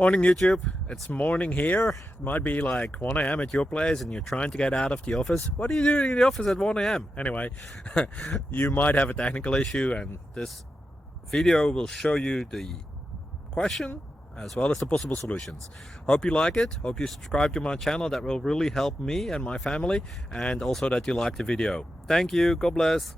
Morning YouTube, it's morning here. It might be like 1 a.m. at your place and you're trying to get out of the office. What are you doing in the office at 1 a.m.? Anyway, you might have a technical issue and this video will show you the question as well as the possible solutions. Hope you like it, hope you subscribe to my channel. That will really help me and my family, and also that you like the video. Thank you, God bless.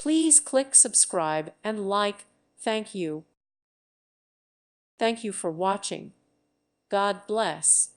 Please click subscribe and like. Thank you. Thank you for watching. God bless.